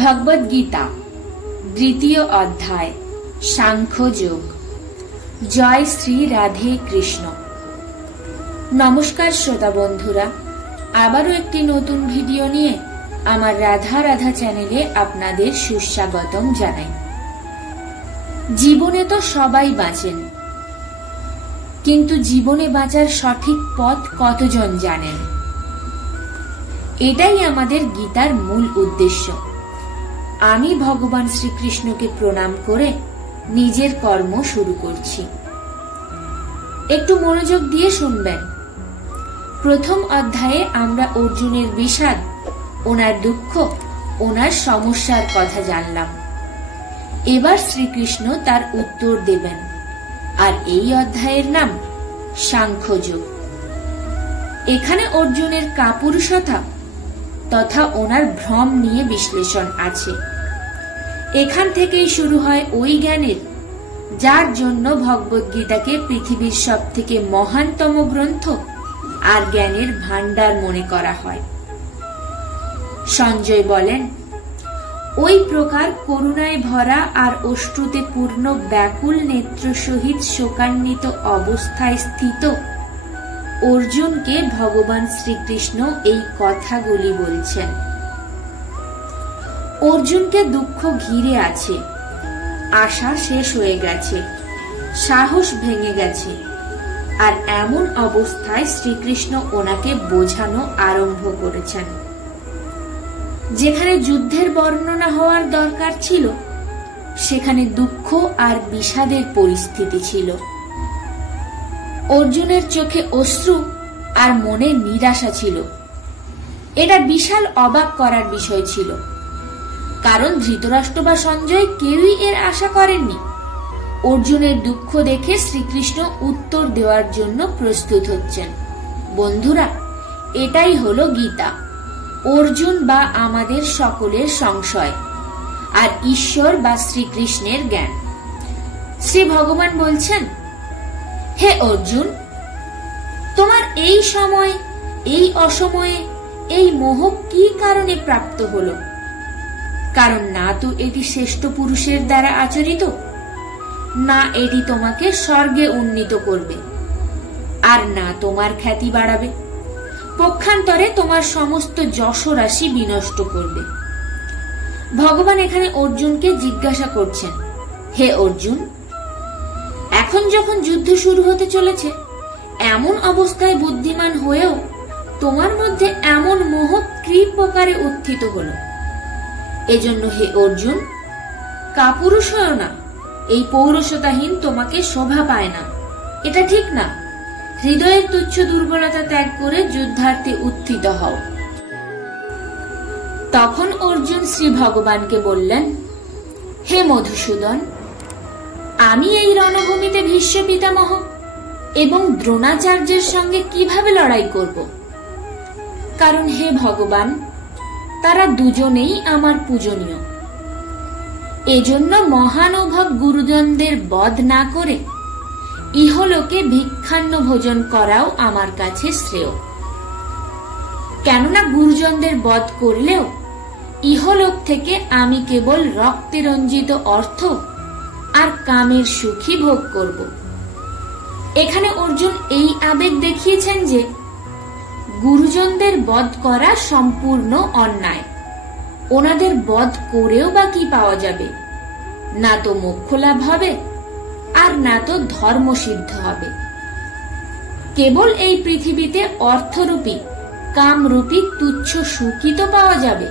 ভগবদ্গীতা দ্বিতীয় অধ্যায় সাংখ্যযোগ। জয় শ্রী রাধে কৃষ্ণ। নমস্কার শ্রোতা বন্ধুরা, আবারও একটি নতুন ভিডিও নিয়ে আমার রাধা রাধা চ্যানেলে আপনাদের সুস্বাগতম জানাই। জীবনে তো সবাই বাঁচেন, কিন্তু জীবনে বাঁচার সঠিক পথ কতজন জানেন? এটাই আমাদের গীতার মূল উদ্দেশ্য। আমি ভগবান শ্রীকৃষ্ণকে প্রণাম করে নিজের কর্ম শুরু করছি। একটু মনোযোগ দিয়ে শুনবেন। প্রথম অধ্যায়ে আমরা অর্জুনের বিষাদ, ওনার দুঃখ, ওনার সমস্যার কথা জানলাম। এবার শ্রীকৃষ্ণ তার উত্তর দেবেন, আর এই অধ্যায়ের নাম সাংখ্যযোগ। এখানে অর্জুনের কাপুরুষতা তথা ওনার ভ্রম নিয়ে বিশ্লেষণ আছে। এখান থেকেই শুরু হয় ওই জ্ঞানের যার জন্য ভগবদ্গীতাকে পৃথিবীর সব থেকে মহানতম গ্রন্থ আর জ্ঞানের ভান্ডার মনে করা হয়। সঞ্জয় বলেন, ওই প্রকার করুণায় ভরা আর অশ্রুতে পূর্ণ ব্যাকুল নেত্র সহিত শোকান্বিত অবস্থায় স্থিত অর্জুনকে ভগবান শ্রীকৃষ্ণ এই কথাগুলি বলছেন। অর্জুনকে দুঃখ ঘিরে আছে, আশা শেষ হয়ে গেছে, সাহস ভেঙে গেছে, আর এমন অবস্থায় শ্রীকৃষ্ণ ওনাকে বোঝানো আরম্ভ করেছেন। যেখানে যুদ্ধের বর্ণনা হওয়ার দরকার ছিল, সেখানে দুঃখ আর বিষাদের পরিস্থিতি ছিল। অর্জুনের চোখে অশ্রু আর মনে নিরাশা ছিল। এটা বিশাল অবাক করার বিষয় ছিল, কারণ ধৃতরাষ্ট্র বা সঞ্জয় কেউই এর আশা করেননি। অর্জুনের দুঃখ দেখে শ্রীকৃষ্ণ উত্তর দেওয়ার জন্য প্রস্তুত হচ্ছেন। বন্ধুরা, এটাই হলো গীতা, অর্জুন বা আমাদের সকলের সংশয়, আর ঈশ্বর বা শ্রীকৃষ্ণের জ্ঞান। শ্রী ভগবান বলছেন, হে অর্জুন, তোমার এই সময়, এই অসময়ে এই মোহ কি কারণে প্রাপ্ত হলো? কারণ না তো এটি শ্রেষ্ঠ পুরুষের দ্বারা আচরিত, না এটি তোমাকে স্বর্গে উন্নীত করবে, আর না তোমার খ্যাতি বাড়াবে। পক্ষান্তরে তোমার সমস্ত যশরাশি বিনষ্ট করবে। ভগবান এখানে অর্জুনকে জিজ্ঞাসা করছেন, হে অর্জুন, এখন যখন যুদ্ধ শুরু হতে চলেছে, এমন অবস্থায় বুদ্ধিমান হয়েও তোমার মধ্যে এমন মোহ কি প্রকারে উত্থিত হলো? এজন্য হে অর্জুন, কাপুরুষ হও না। এই পৌরুষতাহীন তোমাকে শোভা পায় না, এটা ঠিক না। হৃদয়ের তুচ্ছ দুর্বলতা ত্যাগ করে যুদ্ধার্থে উত্থিত হও। তখন অর্জুন শ্রী ভগবানকে বললেন, হে মধুসূদন, আমি এই রণভূমিতে ভীষ্ম পিতামহ এবং দ্রোণাচার্যের সঙ্গে কিভাবে লড়াই করব? কারণ হে ভগবান, তারা দুজনেই আমার পূজনীয়। এজন্য মহানুভব গুরুজনদের বধ না করে ইহলোকে ভিক্ষান্ন ভোজন করাও আমার কাছে শ্রেয়। কেননা গুরুজনদের বধ করলেও ইহলোক থেকে আমি কেবল রক্তে রঞ্জিত অর্থ আর কামের সুখী ভোগ করব। এখানে অর্জুন এই আবেগ দেখিয়েছেন যে গুরুজনদের বধ করা সম্পূর্ণ অন্যায়। ওনাদের বধ করেও বা কি পাওয়া যাবে? না তো মোক্ষ লাভ হবে, আর না তো ধর্ম সিদ্ধ হবে। কেবল এই পৃথিবীতে অর্থরূপী, কামরূপী তুচ্ছ সুখই তো পাওয়া যাবে,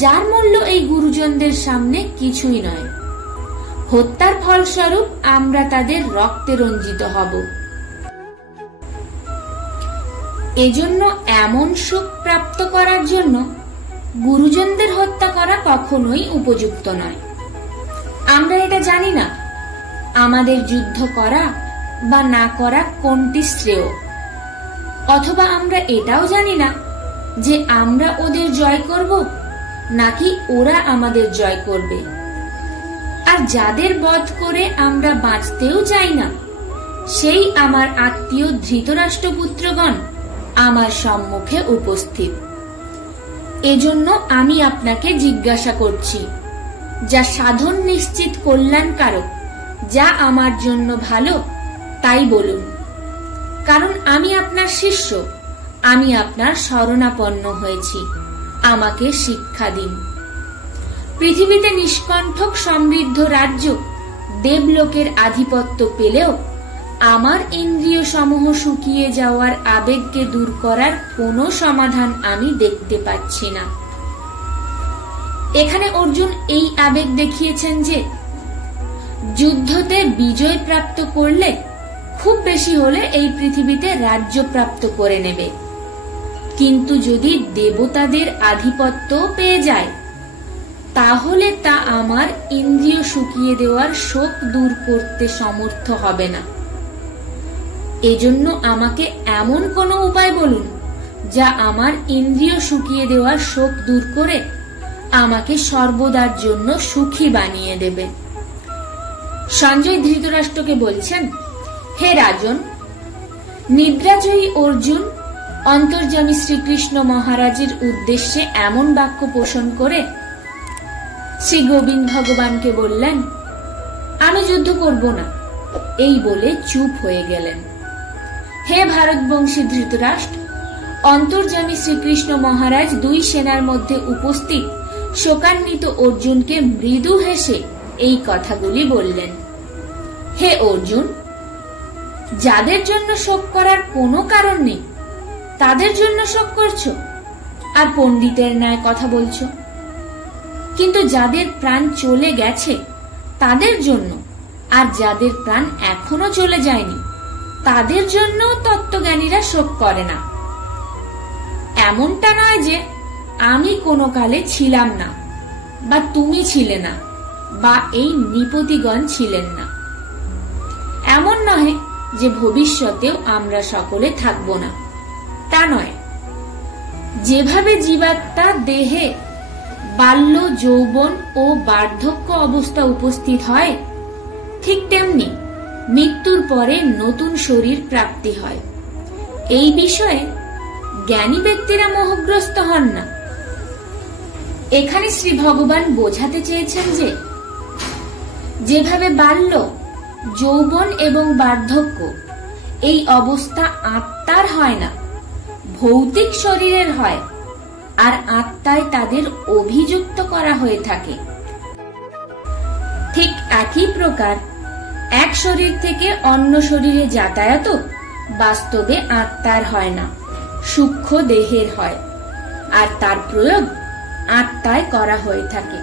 যার মূল্য এই গুরুজনদের সামনে কিছুই নয়। হত্যার ফলস্বরূপ আমরা তাদের রক্তে রঞ্জিত হব। এজন্য এমন সুখ প্রাপ্ত করার জন্য গুরুজনদের হত্যা করা কখনোই উপযুক্ত নয়। আমরা এটা জানি না আমাদের যুদ্ধ করা বা না করা কোনটি শ্রেয়, অথবা আমরা এটাও জানি না যে আমরা ওদের জয় করব নাকি ওরা আমাদের জয় করবে। আর যাদের বধ করে আমরা বাঁচতেও চাই না, সেই আমার আত্মীয় ধৃতরাষ্ট্রপুত্রগণ আমার সম্মুখে উপস্থিত। এজন্য আমি আপনাকে জিজ্ঞাসা করছি, যা সাধন নিশ্চিত কল্যাণকারক, যা আমার জন্য ভালো তাই বলুন। কারণ আমি আপনার শিষ্য, আমি আপনার শরণাপন্ন হয়েছি, আমাকে শিক্ষা দিন। পৃথিবীতে নিষ্কণ্ঠক সমৃদ্ধ রাজ্য, দেবলোকের আধিপত্য পেলেও আমার ইন্দ্রিয় সমূহ শুকিয়ে যাওয়ার আবেগকে দূর করার কোনো সমাধান আমি দেখতে পাচ্ছি না। এখানে অর্জুন এই আবেগ দেখিয়েছেন যে যুদ্ধতে বিজয় প্রাপ্ত করলে খুব বেশি হলে এই পৃথিবীতে রাজ্য প্রাপ্ত করে নেবে, কিন্তু যদি দেবতাদের আধিপত্য পেয়ে যায় তাহলে তা আমার ইন্দ্রিয় শুকিয়ে দেওয়ার শোক দূর করতে সমর্থ হবে না। এজন্য আমাকে এমন কোনো উপায় বলুন যা আমার ইন্দ্রিয় শুকিয়ে দেওয়ার শোক দূর করে আমাকে সর্বদার জন্য সুখী বানিয়ে দেবে। সঞ্জয় ধৃতরাষ্ট্রকে বলছেন, হে রাজন, নিদ্রাজয়ী অর্জুন অন্তর্যামী শ্রীকৃষ্ণ মহারাজের উদ্দেশ্যে এমন বাক্য পোষণ করে শ্রী গোবিন্দ ভগবানকে বললেন, আমি যুদ্ধ করব না, এই বলে চুপ হয়ে গেলেন। হে ভারতবংশী ধৃতরাষ্ট্র, অন্তর্যামী শ্রীকৃষ্ণ মহারাজ দুই সেনার মধ্যে উপস্থিত শোকান্বিত অর্জুনকে মৃদু হেসে এই কথাগুলি বললেন। হে অর্জুন, যাদের জন্য শোক করার কোনো কারণ নেই তাদের জন্য শোক করছো আর পণ্ডিতের ন্যায় কথা বলছো, কিন্তু যাদের প্রাণ চলে গেছে তাদের জন্য আর যাদের প্রাণ এখনো চলে যায়নি তাদের জন্য তত্ত্বজ্ঞানীরা শোক করে না। এমনটা নয় যে আমি কোনো কালে ছিলাম না, বা তুমি ছিলে না, বা এই নৃপতিগণ ছিলেন না। এমন নয় যে ভবিষ্যতেও আমরা সকলে থাকব না, তা নয়। যেভাবে জীবাত্মা দেহে বাল্য, যৌবন ও বার্ধক্য অবস্থা উপস্থিত হয়, ঠিক তেমনি মৃত্যুর পরে নতুন শরীর প্রাপ্তি হয়। এই বিষয়ে জ্ঞানী ব্যক্তিরা মোহগ্রস্ত হন না। এখানে শ্রী ভগবান বোঝাতে চেয়েছেন যে যেভাবে বাল্য, যৌবন এবং বার্ধক্য এই অবস্থা আত্মার হয় না, ভৌতিক শরীরের হয়, আর আত্মায় তাদের অভিযুক্ত করা হয়ে থাকে, ঠিক একই প্রকার এক শরীর থেকে অন্য শরীরে যাতায়াত বাস্তবে আত্মার হয় না, সূক্ষ্ম দেহের হয়, আর তার প্রয়োগ আত্মায় করা হয়ে থাকে।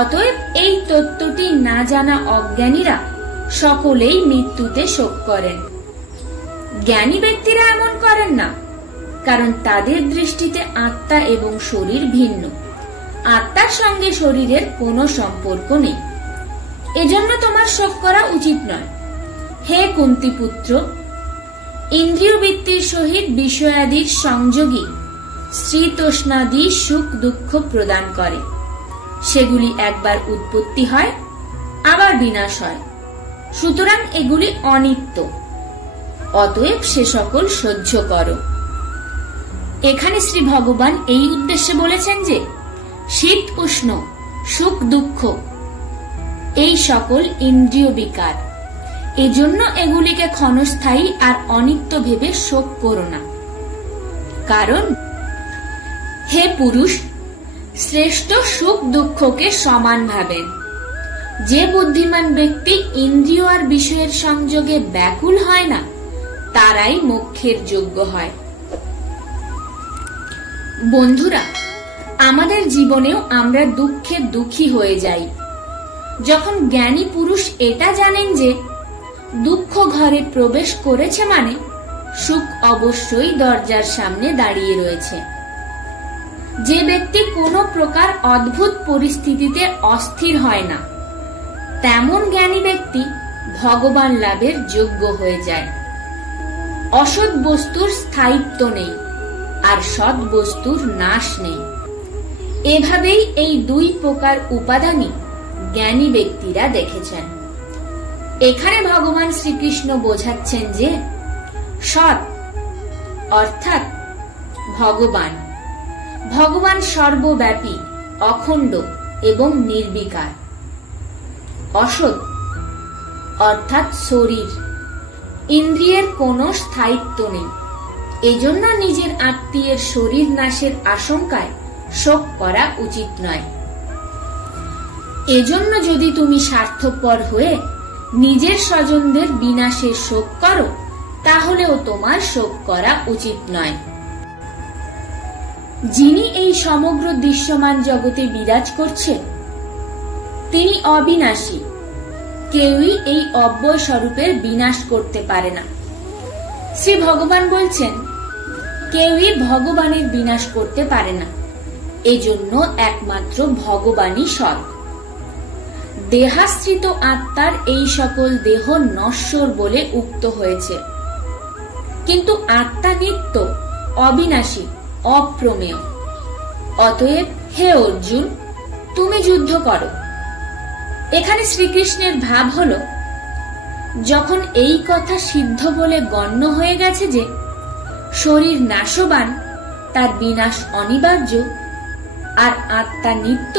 অতএব এই তত্ত্বটি না জানা অজ্ঞানীরা সকলেই মৃত্যুতে শোক করেন। জ্ঞানী ব্যক্তিরা এমন করেন না, কারণ তাদের দৃষ্টিতে আত্মা এবং শরীর ভিন্ন, আত্মার সঙ্গে শরীরের কোনো সম্পর্ক নেই। এজন্য তোমার শোক করা উচিত নয়। হে কুন্তিপুত্র, ইন্দ্রিয় বৃত্তির সহিত বিষয়াদির সংযোগী শ্রীতোষ্ণাদি সুখ দুঃখ প্রদান করে, সেগুলি একবার উৎপত্তি হয় আবার বিনাশ হয়, সুতরাং এগুলি অনিত্য, অতএব সে সকল সহ্য করো। এখানে শ্রী ভগবান এই উদ্দেশ্যে বলেছেন যে শীত উষ্ণ, সুখ দুঃখ এই সকল ইন্দ্রিয় বিকার, এজন্য এগুলিকে ক্ষণস্থায়ী আর অনিত্য ভেবে শোক করো না। কারণ হে পুরুষ, শ্রেষ্ঠ সুখ দুঃখকে সমান ভাবেন। যে বুদ্ধিমান ব্যক্তি ইন্দ্রিয় আর বিষয়ের সংযোগে ব্যাকুল হয় না তারাই মোক্ষের যোগ্য হয়। বন্ধুরা, আমাদের জীবনেও আমরা দুঃখে দুঃখী হয়ে যাই। যখন জ্ঞানী পুরুষ এটা জানেন যে দুঃখ ঘরে প্রবেশ করেছে মানে সুখ অবশ্যই দরজার সামনে দাঁড়িয়ে রয়েছে। যে ব্যক্তি কোনো প্রকার অদ্ভুত পরিস্থিতিতে অস্থির হয় না, তেমন জ্ঞানী ব্যক্তি ভগবান লাভের যোগ্য হয়ে যায়। অসৎ বস্তুর স্থায়িত্ব নেই আর সৎ বস্তুর নাশ নেই। এভাবেই এই দুই প্রকার উপাদানই জ্ঞানী ব্যক্তিরা দেখেছেন। এখানে ভগবান শ্রীকৃষ্ণ বোঝাচ্ছেন যে সৎ অর্থাৎ ভগবান ভগবান সর্বব্যাপী, অখণ্ড এবং নির্বিকার। অসৎ অর্থাৎ শরীর, ইন্দ্রিয়ের কোনো স্থায়িত্ব নেই। এজন্য নিজের আত্মীয়ের শরীর নাশের আশঙ্কায় শোক করা উচিত নয়। এজন্য যদি তুমি স্বার্থপর হয়ে নিজের স্বজনদের বিনাশের শোক করো, তাহলেও তোমার শোক করা উচিত নয়। যিনি এই সমগ্র দৃশ্যমান জগতে বিরাজ করছে, তিনি অবিনাশী। কেউই এই অব্যয় স্বরূপের বিনাশ করতে পারে না। শ্রী ভগবান বলছেন, কেউই ভগবানের বিনাশ করতে পারে না। এজন্য একমাত্র ভগবানই সৎ। দেহাশ্রিত আত্মার এই সকল দেহ নশ্বর বলে উক্ত হয়েছে, কিন্তু আত্মা নিত্য, অবিনাশী, অপ্রমেয়। অতএব হে অর্জুন, তুমি যুদ্ধ করো। এখানে শ্রীকৃষ্ণের ভাব হল, যখন এই কথা সিদ্ধ বলে গণ্য হয়ে গেছে যে শরীর নাশবান, তার বিনাশ অনিবার্য, আর আত্মা নিত্য,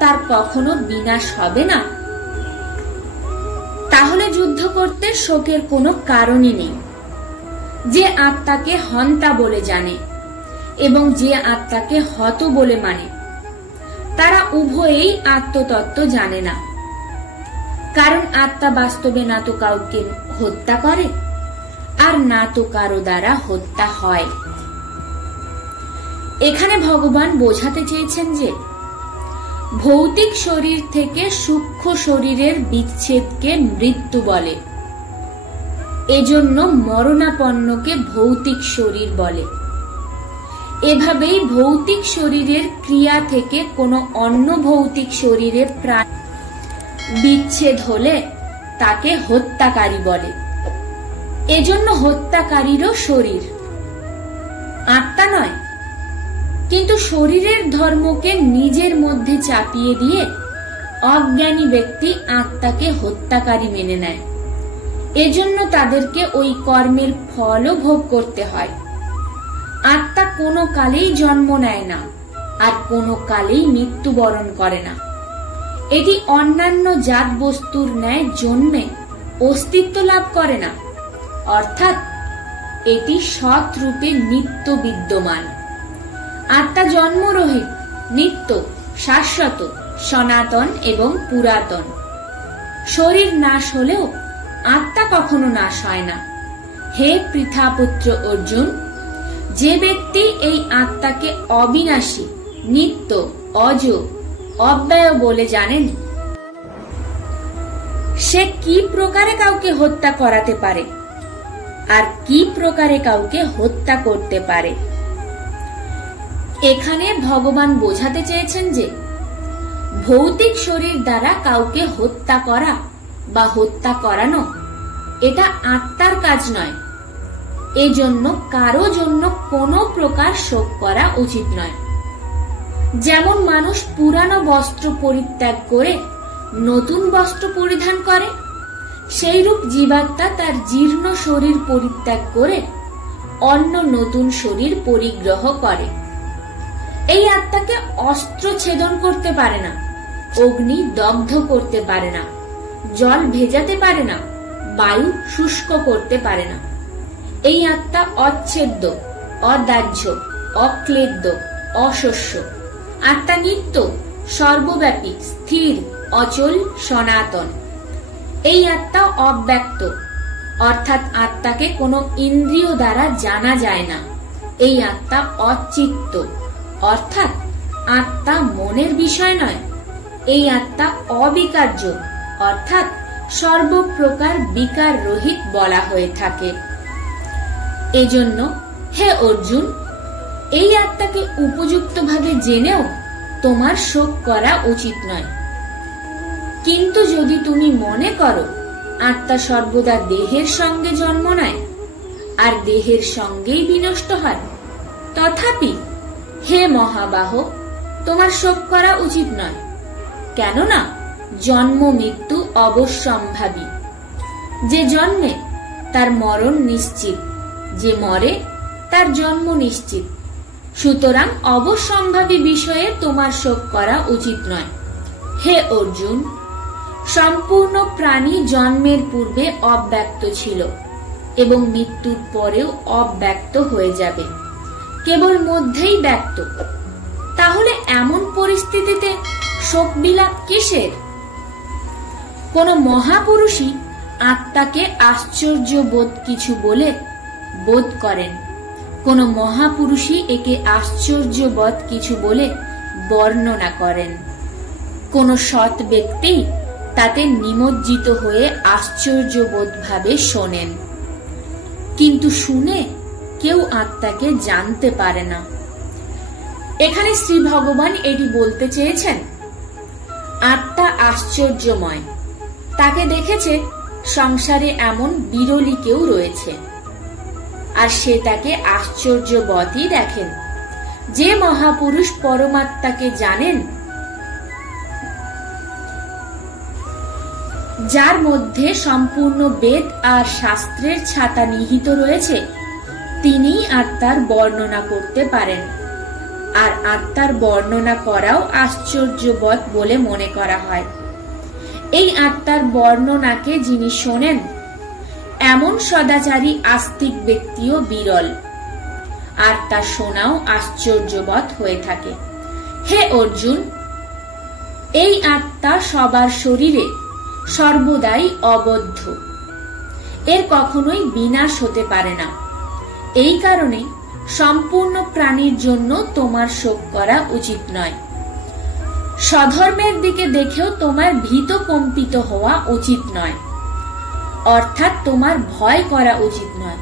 তার কখনো বিনাশ হবে না, তাহলে যুদ্ধ করতে শোকের কোনো কারণই নেই। যে আত্মাকে হন্তা বলে জানে এবং যে আত্মাকে হত বলে মানে, তারা উভয়েই আত্মতত্ত্ব জানে না। কারণ আত্মা বাস্তবে না তো কাউকে হত্যা করে, আর না তো কারো দ্বারা হত্যা হয়। এখানে ভগবান বোঝাতে চেয়েছেন যে ভৌতিক শরীর থেকে সূক্ষ্ম শরীরের বিচ্ছেদকে মৃত্যু বলে। এজন্য মরণাপন্নকে ভৌতিক শরীর বলে। এভাবেই ভৌতিক শরীরের ক্রিয়া থেকে কোনো অন্য ভৌতিক শরীরে প্রাণ বিচ্ছেদ হলে তাকে হত্যাকারী বলে। এজন্য হত্যাকারীরও শরীর, আত্মা নয়। কিন্তু শরীরের ধর্মকে নিজের মধ্যে চাপিয়ে দিয়ে অজ্ঞানী ব্যক্তি আত্মাকে হত্যাকারী মেনে নেয়। এজন্য তাদেরকে ওই কর্মের ফলও ভোগ করতে হয়। আত্মা কোনো কালেই জন্ম নেয় না, আর কোনো কালেই মৃত্যুবরণ করে না। এটি অন্যান্য জাত বস্তুর ন্যায় জন্মে অস্তিত্ব লাভ করে না, অর্থাৎ এটি সৎ রূপে নিত্য বিদ্যমান। আত্মা জন্মরহিত, নিত্য, শাশ্বত, সনাতন এবং পুরাতন। শরীর নাশ হলেও আত্মা কখনো নাশ হয় না। হে পৃথাপুত্র অর্জুন, যে ব্যক্তি এই আত্মাকে অবিনাশী, নিত্য, অজ, অব্যয় বলে জানেন, সে কি প্রকারে কাউকে হত্যা করাতে পারে আর কি প্রকারে কাউকে হত্যা করতে পারে। এখানে ভগবান বোঝাতে চেয়েছেন যে ভৌতিক শরীর দ্বারা কাউকে হত্যা করা বা হত্যা করানো, এটা আত্মার কাজ নয়। এজন্য কারো জন্য কোনো প্রকার শোক করা উচিত নয়। যেমন মানুষ পুরানো বস্ত্র পরিত্যাগ করে নতুন বস্ত্র পরিধান করে, সেইরূপ জীবাত্মা তার জীর্ণ শরীর পরিত্যাগ করে অন্য নতুন শরীর পরিগ্রহ করে। এই আত্মাকে অস্ত্র ছেদন করতে পারে না, অগ্নি দগ্ধ করতে পারে না, জল ভেজাতে পারে না, বায়ু শুষ্ক করতে পারে না। এই আত্মা অচ্ছেদ্য, অদাহ্য, অক্লেদ্য, অশস্য। আত্মা নিত্য, সর্বব্যাপী, স্থির, অচল, সনাতন। এই আত্মা অব্যক্ত, অর্থাৎ আত্মাকে কোনো ইন্দ্রিয় দ্বারা জানা যায় না। এই আত্মা অচিত্ত, অর্থাৎ আত্মা মনের বিষয় নয়। এই আত্মা অবিকার্য, অর্থাৎ সর্বপ্রকার বিকার রহিত বলা হয়ে থাকে। এজন্য হে অর্জুন, এই আত্মাকে উপযুক্তভাবে জেনেও তোমার শোক করা উচিত নয়। কিন্তু যদি তুমি মনে করো আত্মা সর্বদা দেহের সঙ্গে জন্ম নেয় আর দেহের সঙ্গেই বিনষ্ট হয়, তথাপি হে মহাবাহ, তোমার শোক করা উচিত নয়। কেননা জন্ম মৃত্যু অবশ্যম্ভাবী। যে জন্মে তার মরণ নিশ্চিত, যে মরে তার জন্ম নিশ্চিত। সুতরাং অবশ্যম্ভাবী বিষয়ে তোমার শোক করা উচিত নয়। হে অর্জুন, সম্পূর্ণ প্রাণী জন্মের পূর্বে অব্যক্ত ছিল এবং মৃত্যুর পরেও অব্যক্ত হয়ে যাবে, কেবল মধ্যেই ব্যক্ত। তাহলে এমন পরিস্থিতিতে শোক বিলাপ কিসের? কোন মহাপুরুষই আত্মাকে আশ্চর্য বোধ কিছু বলে বোধ করেন, কোন মহাপুরুষই একে আশ্চর্যবোধ কিছু বলে বর্ণনা করেন। কোন সৎ ব্যক্তি তাতে নিমজ্জিত হয়ে আশ্চর্যবোধ ভাবে শোনেন, কিন্তু শুনে কেউ আত্মাকে জানতে পারে না। এখানে শ্রী ভগবান এটি বলতে চেয়েছেন, আত্মা আশ্চর্যময়। তাকে দেখেছে সংসারে এমন বিরলি কেউ রয়েছে, আর সে তাকে আশ্চর্যবতই দেখেন। যে মহাপুরুষ পরমাত্মাকে জানেন, যার মধ্যে সম্পূর্ণ বেদ আর শাস্ত্রের ছাতা নিহিত রয়েছে, তিনিই আত্মার বর্ণনা করতে পারেন। আর আত্মার বর্ণনা করাও আশ্চর্যবোধ বলে মনে করা হয়। এই আত্মার বর্ণনাকে যিনি শোনেন, এমন সদাচারী আস্তিক ব্যক্তিও বিরল, আর তা শোনাও আশ্চর্যবোধ হয়ে থাকে। হে অর্জুন, এই আত্মা সবার শরীরে সর্বদাই অবদ্ধ, এর কখনোই বিনাশ হতে পারে না। এই কারণে সম্পূর্ণ প্রাণীর জন্য তোমার শোক করা উচিত নয়। স্বধর্মের দিকে দেখেও তোমার ভীত কম্পিত হওয়া উচিত নয়, অর্থাৎ তোমার ভয় করা উচিত নয়।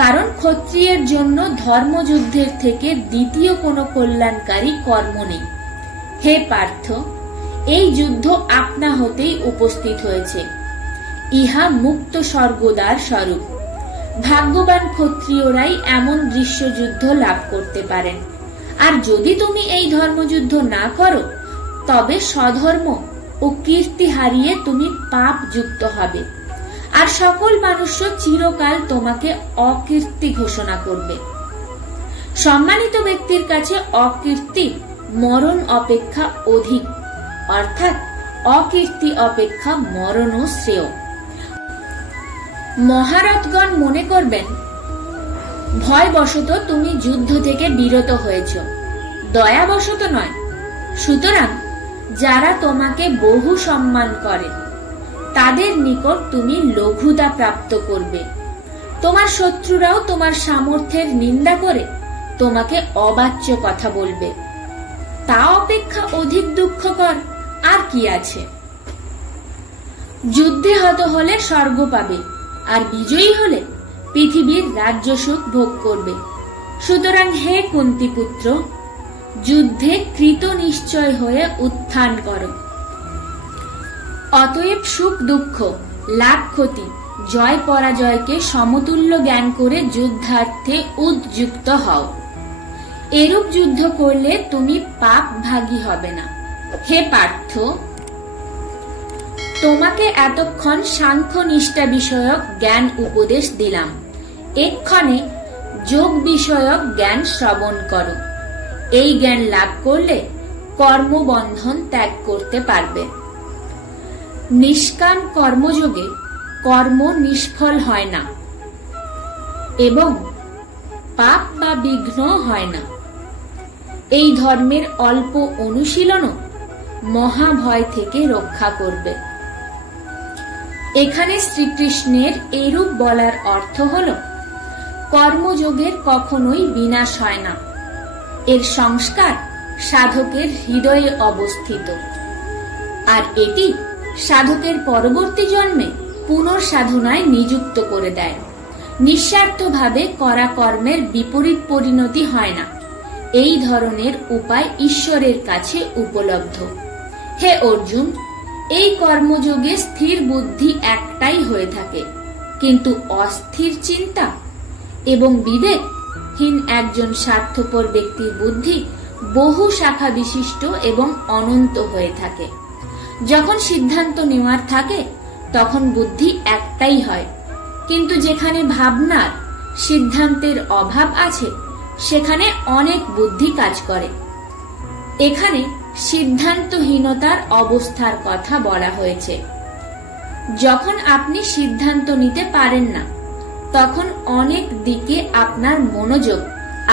কারণ ক্ষত্রিয়ের জন্য ধর্মযুদ্ধের থেকে দ্বিতীয় কোনো কল্যাণকারী কর্ম নেই। হে পার্থ, এই যুদ্ধ আপনা হতেই উপস্থিত হয়েছে। ইহা মুক্ত স্বর্গদ্বার স্বরূপ। ভাগ্যবান ক্ষত্রিয়রাই এমন দৃশ্যযুদ্ধ লাভ করতে পারেন। আর যদি তুমি এই ধর্মযুদ্ধ না করো, তবে স্বধর্ম ও কীর্তি হারিয়ে তুমি পাপ যুক্ত হবে, আর সকল মানুষ চিরকাল তোমাকে অকীর্তি ঘোষণা করবে। সম্মানিত ব্যক্তির কাছে অকীর্তি মরণ অপেক্ষা অধিক, অর্থাৎ অকীর্তি অপেক্ষা মরণও শ্রেয়। মহারথগণ মনে করবেন, ভয়বশত তুমি যুদ্ধ থেকে বিরত হয়েছ, দয়াবশত নয়। সুতরাং যারা তোমাকে বহু সম্মান করে, তাদের নিকট তুমি লঘুতা প্রাপ্ত করবে। তোমার শত্রুরাও তোমার সামর্থ্যের নিন্দা করে তোমাকে অবাচ্য কথা বলবে। তা অপেক্ষা অধিক দুঃখকর আর কি আছে? যুদ্ধে হত হলে স্বর্গ পাবে, আর বিজয়ী হলে পৃথিবীর রাজ্য সুখ ভোগ করবে। সুতরাং হে কুন্তী পুত্র, যুদ্ধে কৃত নিশ্চয় হয়ে উত্থান করো। অতএব সুখ দুঃখ, লাভ ক্ষতি, জয় পরাজয়কে সমতুল্য জ্ঞান করে যুদ্ধার্থে উদ্যুক্ত হও। এরূপ যুদ্ধ করলে তুমি পাপ ভাগী হবে না। হে পার্থ, তোমাকে এতক্ষণ সাংখ্য নিষ্ঠা বিষয়ক জ্ঞান উপদেশ দিলাম। এক্ষণে যোগ বিষয়ক জ্ঞান শ্রবণ করো। এই জ্ঞান লাভ করলে কর্মবন্ধন ত্যাগ করতে পারবে। নিষ্কাম কর্মযোগে কর্ম নিষ্ফল হয় না এবং পাপ বা বিঘ্ন হয় না। এই ধর্মের অল্প অনুশীলনও মহাভয় থেকে রক্ষা করবে। এখানে শ্রীকৃষ্ণের এরূপ বলার অর্থ হল, কর্মযোগের কখনোই বিনাশ হয় না। এর সংস্কার সাধকের হৃদয়ে অবস্থিত, আর এটি সাধকের পরবর্তী জন্মে পুনর্সাধনায় নিযুক্ত করে দেয়। নিঃস্বার্থভাবে করা কর্মের বিপরীত পরিণতি হয় না। এই ধরনের উপায় ঈশ্বরের কাছে উপলব্ধ। হে অর্জুন, এই কর্মযোগে স্থির বুদ্ধি একটাই হয়ে থাকে, কিন্তু অস্থির চিন্তা এবং বিবেকহীন একজন স্বার্থপর ব্যক্তির বুদ্ধি বহু শাখা বিশিষ্ট এবং অনন্ত হয়ে থাকে। যখন সিদ্ধান্ত নেওয়ার থাকে, তখন বুদ্ধি একটাই হয়, কিন্তু যেখানে ভাবনার সিদ্ধান্তের অভাব আছে, সেখানে অনেক বুদ্ধি কাজ করে। এখানে সিদ্ধান্তহীনতার অবস্থার কথা বলা হয়েছে। যখন আপনি সিদ্ধান্ত নিতে পারেন না, তখন অনেক দিকে আপনার মনোযোগ,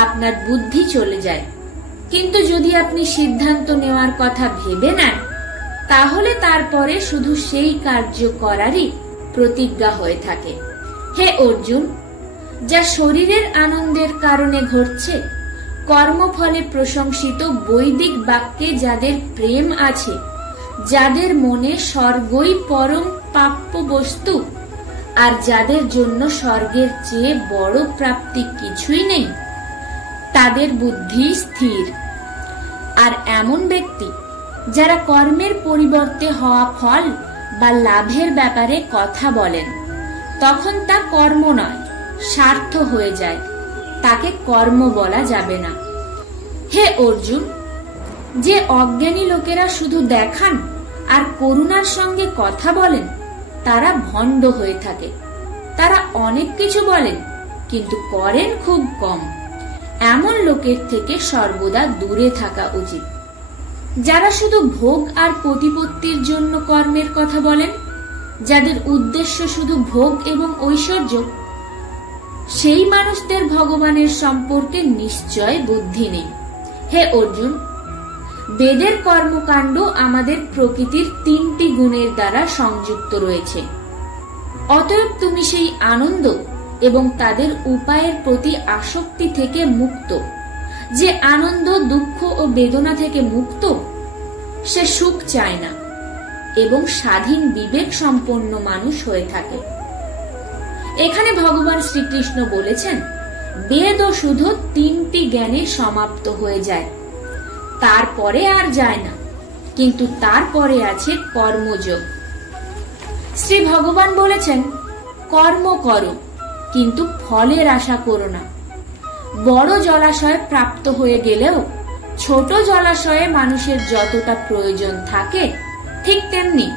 আপনার বুদ্ধি চলে যায়। কিন্তু যদি আপনি সিদ্ধান্ত নেওয়ার কথা ভেবে নেন, তাহলে তারপরে শুধু সেই কার্য করারই প্রতিজ্ঞা হয়ে থাকে। হে অর্জুন, যা শরীরের আনন্দের কারণে ঘটছে, কর্মফলে প্রশংসিত বৈদিক বাক্যে যাদের প্রেম আছে, যাদের মনে স্বর্গই পরম প্রাপ্য বস্তু, আর যাদের জন্য স্বর্গের চেয়ে বড় প্রাপ্তি কিছুই নেই, তাদের বুদ্ধি স্থির। আর এমন ব্যক্তি যারা কর্মের পরিবর্তে হওয়া ফল বা লাভের ব্যাপারে কথা বলেন, তখন তা কর্ম নয়, স্বার্থ হয়ে যায়, তাকে কর্ম বলা যাবে না। হে অর্জুন, যে অজ্ঞানী লোকেরা শুধু দেখান আর করুণার সঙ্গে কথা বলেন, তারা ভণ্ড হয়ে থাকে। তারা অনেক কিছু বলেন কিন্তু করেন খুব কম। এমন লোকের থেকে সর্বদা দূরে থাকা উচিত। যারা শুধু ভোগ আর প্রতিপত্তির জন্য কর্মের কথা বলেন, যাদের উদ্দেশ্য শুধু ভোগ এবং ঐশ্বর্য, সেই মানুষদের ভগবানের সম্পর্কে নিশ্চয় বুদ্ধি নেই। হে অর্জুন, বেদের কর্মকাণ্ড আমাদের প্রকৃতির 3টি গুণের দ্বারা সংযুক্ত রয়েছে। অতএব তুমি সেই আনন্দ এবং তাদের উপায়ের প্রতি আসক্তি থেকে মুক্ত। যে আনন্দ, দুঃখ ও বেদনা থেকে মুক্ত, সে সুখ চায় না এবং স্বাধীন বিবেক সম্পন্ন মানুষ হয়ে থাকে। এখানে ভগবান শ্রীকৃষ্ণ বলেছেন, বেদও শুধু 3টি জ্ঞানে সমাপ্ত হয়ে যায়, তারপরে আর যায় না, কিন্তু তারপরে আছে কর্মযোগ। শ্রী ভগবান বলেছেন, কর্ম করো কিন্তু ফলের আশা করো না। বড় জলাশয় প্রাপ্ত হয়ে গেলেও ছোট জলাশয়ে মানুষের যতটা প্রয়োজন থাকে, ঠিক তেমনি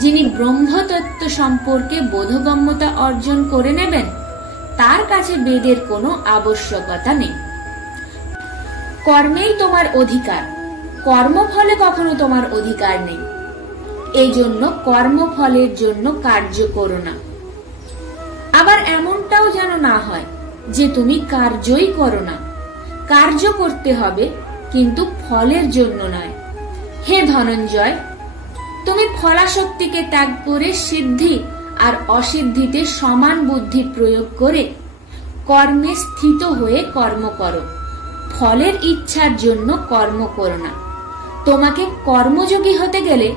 যিনি ব্রহ্মতত্ত্ব সম্পর্কে বোধগম্যতা অর্জন করে নেবেন, তার কাছে বেদের কোনো আবশ্যকতা নেই। কর্মেই তোমার অধিকার, কর্মফলে কখনো তোমার অধিকার নেই। এই জন্য কর্মফলের জন্য কার্য করো না। আবার এমনটাও যেন না হয় যে তুমি কার্যই করো না। কার্য করতে হবে, কিন্তু ফলের জন্য নয়। হে ধনঞ্জয়, তুমি ফলাশক্তিকে ত্যাগ করে সিদ্ধি আর অসিদ্ধিতে সমান বুদ্ধি প্রয়োগ করে কর্মে স্থিত হয়ে কর্ম করো। ফলের ইচ্ছার জন্য কর্ম করো না। তোমাকে কর্মযোগী হতে গেলে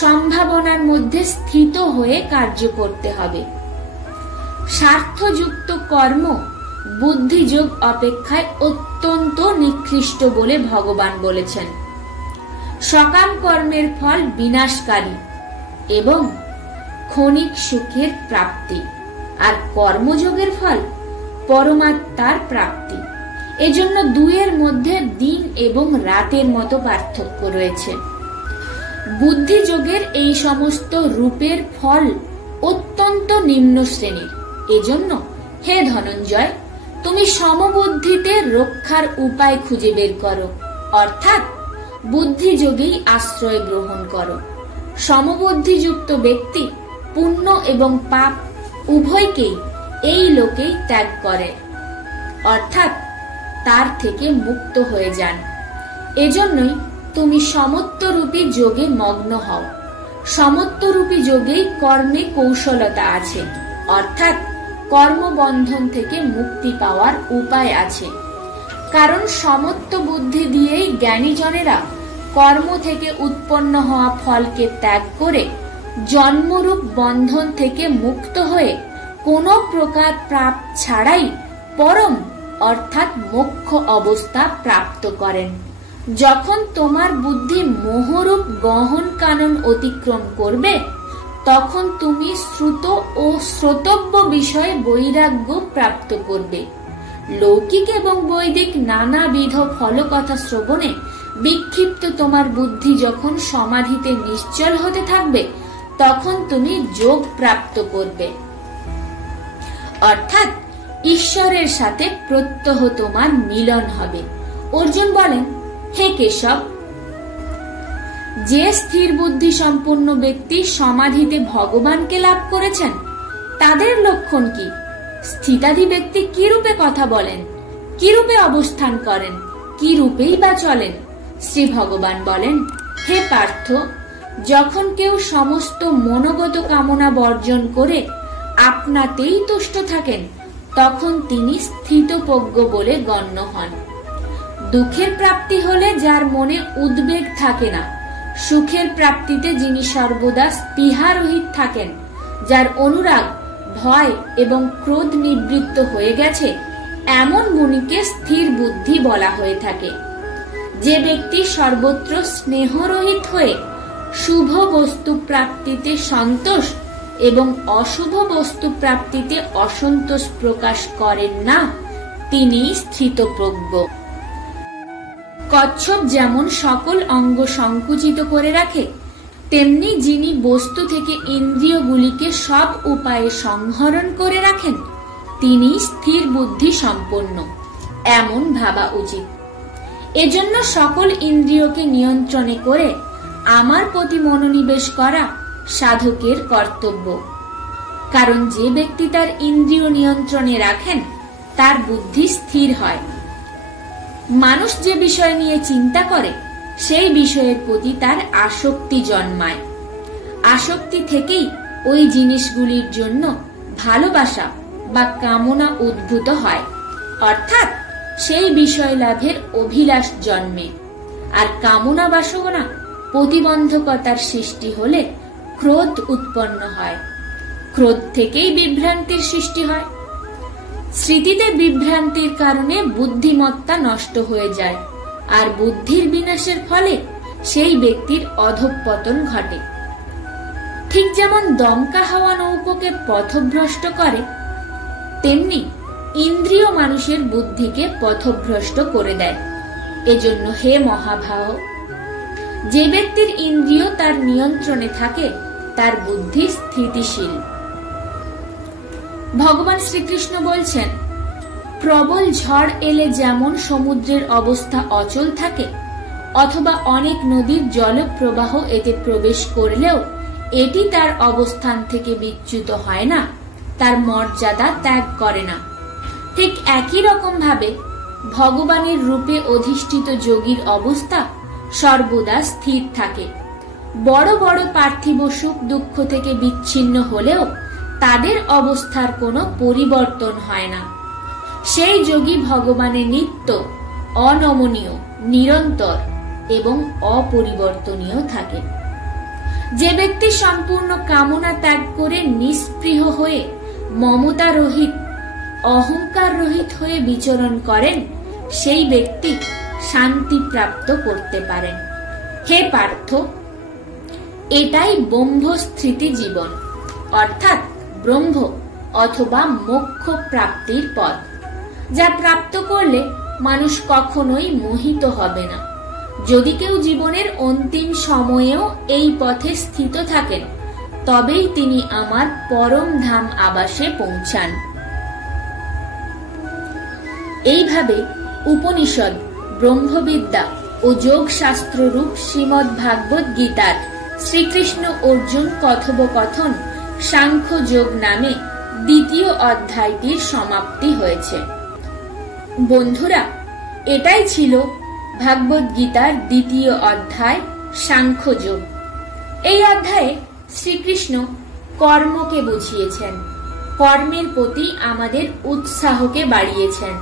সম্ভাবনার মধ্যে স্থিত হয়ে কার্য করতে হবে। স্বার্থযুক্ত কর্ম বুদ্ধিযোগ অপেক্ষায় অত্যন্ত নিকৃষ্ট বলে ভগবান বলেছেন। সকাম কর্মের ফল বিনাশকারী এবং ক্ষণিক সুখের প্রাপ্তি, আর কর্মযোগের ফল পরমাত্মার প্রাপ্তি। এজন্য দুইয়ের মধ্যে দিন এবং রাতের মতো পার্থক্য রয়েছে। বুদ্ধিযোগের এই সমস্ত রূপের ফল অত্যন্ত নিম্ন শ্রেণীর। এজন্য হে ধনঞ্জয়, তুমি সমবুদ্ধিতে রক্ষার উপায় খুঁজে বের করো, অর্থাৎ বুদ্ধিযোগেই আশ্রয় গ্রহণ করো। সমবুদ্ধিযুক্ত ব্যক্তি পুণ্য এবং পাপ উভয়কেই এই লোকেই ত্যাগ করে, অর্থাৎ তার থেকে মুক্ত হয়ে যান। এজন্যই তুমি সমত্বরূপী যোগে মগ্ন হও। সমত্বরূপী যোগেই কর্মে কৌশলতা আছে, অর্থাৎ কর্মবন্ধন থেকে মুক্তি পাওয়ার উপায় আছে। কারণ সমত্ব বুদ্ধি দিয়েই জ্ঞানীজনেরা কর্ম থেকে উৎপন্ন হওয়া ফলকে ত্যাগ করে জন্মরূপ বন্ধন থেকে মুক্ত হয়ে কোনো প্রকার পাপ ছাড়াই পরম অর্থাৎ মোক্ষ অবস্থা প্রাপ্ত করেন। যখন তোমার বুদ্ধি মোহরূপ গহন কানন অতিক্রম করবে, তখন তুমি শ্রুত ও শ্রোতব্য বিষয়ে বৈরাগ্য প্রাপ্ত করবে। লৌকিক এবং বৈদিক নানাবিধ ফলকথা শ্রবণে বিক্ষিপ্ত তোমার বুদ্ধি যখন সমাধিতে নিশ্চল হতে থাকবে, তখন তুমি যোগ প্রাপ্ত করবে। অর্থাৎ ঈশ্বরের সাথে প্রত্যহ তোমার মিলন হবে। অর্জুন বলেন, হে কেশব, যে স্থির বুদ্ধি সম্পন্ন ব্যক্তি সমাধিতে ভগবানকে লাভ করেছেন তাদের লক্ষণ কি? স্থিতাধি ব্যক্তি কি রূপে কথা বলেন, কি রূপে অবস্থান করেন, কি রূপেই বা চলেন? শ্রী ভগবান বলেন, হে পার্থ, যখন কেউ সমস্ত মনোগত কামনা বর্জন করে আপনাতেই তুষ্ট থাকেন তখন তিনি স্থিতপ্রজ্ঞ বলে গণ্য হন। দুঃখের প্রাপ্তি হলে যার মনে উদ্বেগ থাকে না, সুখের প্রাপ্তিতে যিনি সর্বদা স্পৃহারহিত থাকেন, যার অনুরাগ, ভয় এবং ক্রোধ নিবৃত্ত হয়ে গেছে, এমন মুনিকে স্থির বুদ্ধি বলা হয়ে থাকে। যে ব্যক্তি সর্বত্র স্নেহরহিত হয়ে শুভ বস্তু প্রাপ্তিতে সন্তোষ এবং অশুভ বস্তু প্রাপ্তিতে অসন্তোষ প্রকাশ করেন না, তিনি স্থিতপ্রজ্ঞ। কচ্ছপ যেমন সকল অঙ্গ সংকুচিত করে রাখে, তেমনি যিনি বস্তু থেকে ইন্দ্রিয়গুলিকে সব উপায়ে সংহরণ করে রাখেন তিনি স্থির বুদ্ধি সম্পন্ন, এমন ভাবা উচিত। এজন্য সকল ইন্দ্রিয়কে নিয়ন্ত্রণে করে আমার প্রতি মনোনিবেশ করা সাধকের কর্তব্য। কারণ যে ব্যক্তি তার ইন্দ্রিয় নিয়ন্ত্রণে রাখেন তার বুদ্ধি স্থির হয়। মানুষ যে বিষয় নিয়ে চিন্তা করে সেই বিষয়ের প্রতি তার আসক্তি জন্মায়। আসক্তি থেকেই ওই জিনিসগুলির জন্য ভালোবাসা বা কামনা উদ্ভূত হয়, অর্থাৎ সেই বিষয় লাভের অভিলাষ জন্মে। আর কামনা বাসনা প্রতিবন্ধকতার সৃষ্টি হলে ক্রোধ উৎপন্ন হয়, ক্রোধ থেকেই বিভ্রান্তির সৃষ্টি হয়। স্মৃতিতে বিভ্রান্তির কারণে বুদ্ধিমত্তা নষ্ট হয়ে যায়, আর বুদ্ধির বিনাশের ফলে সেই ব্যক্তির অধঃপতন ঘটে। ঠিক যেমন দমকা হাওয়া নৌকোকে পথভ্রষ্ট করে, তেমনি ইন্দ্রিয় মানুষের বুদ্ধিকে পথভ্রষ্ট করে দেয়। এজন্য হে মহাভাব, যে ব্যক্তির ইন্দ্রিয় তার নিয়ন্ত্রণে থাকে তার বুদ্ধি স্থিতিশীল। ভগবান শ্রীকৃষ্ণ বলছেন, প্রবল ঝড় এলে যেমন সমুদ্রের অবস্থা অচল থাকে, অথবা অনেক নদীর জলপ্রবাহ এতে প্রবেশ করলেও এটি তার অবস্থান থেকে বিচ্যুত হয় না, তার মর্যাদা ত্যাগ করে না, ঠিক একই রকম ভাবে ভগবানের রূপে অধিষ্ঠিত যোগীর অবস্থা সর্বদা স্থির থাকে। বড় বড় পার্থিব সুখ দুঃখ থেকে বিচ্ছিন্ন হলেও তাদের অবস্থার কোনো পরিবর্তন হয় না। সেই যোগী ভগবানের নিত্য, অনমনীয়, নিরন্তর এবং অপরিবর্তনীয় থাকে। যে ব্যক্তি সম্পূর্ণ কামনা ত্যাগ করে নিস্পৃহ হয়ে মমতা রহিত, অহংকার রহিত হয়ে বিচরণ করেন সেই ব্যক্তি শান্তি প্রাপ্ত করতে পারেন। হে পার্থ, এটাই ব্রহ্মস্থিতি জীবন, অর্থাৎ ব্রহ্ম অথবা মোক্ষ প্রাপ্তির পথ, যা প্রাপ্ত করলে মানুষ কখনোই মোহিত হবে না। যদি কেউ জীবনের অন্তিম সময়েও এই পথে স্থিত থাকেন তবেই তিনি আমার পরম ধাম আবাসে পৌঁছান। এইভাবে উপনিষদ, ব্রহ্মবিদ্যা ও যোগ শাস্ত্র রূপ শ্রীমদ্ ভাগবত গীতার শ্রীকৃষ্ণ অর্জুন কথোপকথন সাংখ্য যোগ নামে দ্বিতীয় অধ্যায়টির সমাপ্তি হয়েছে। বন্ধুরা, এটাই ছিল ভাগবত গীতার দ্বিতীয় অধ্যায় সাংখ্য যোগ। এই অধ্যায়ে শ্রীকৃষ্ণ কর্মকে বুঝিয়েছেন, কর্মের প্রতি আমাদের উৎসাহকে বাড়িয়েছেন,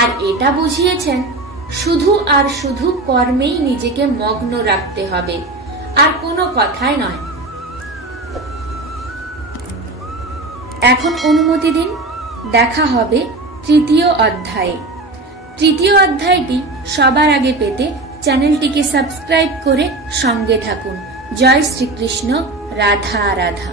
আর এটা বুঝিয়েছেন শুধু আর শুধু কর্মেই নিজেকে মগ্ন রাখতে হবে, আর কোনো কথাই নয়। এখন অনুমতি দিন, দেখা হবে তৃতীয় অধ্যায়ে। তৃতীয় অধ্যায়টি সবার আগে পেতে চ্যানেলটিকে সাবস্ক্রাইব করে সঙ্গে থাকুন। জয় শ্রীকৃষ্ণ। রাধা রাধা।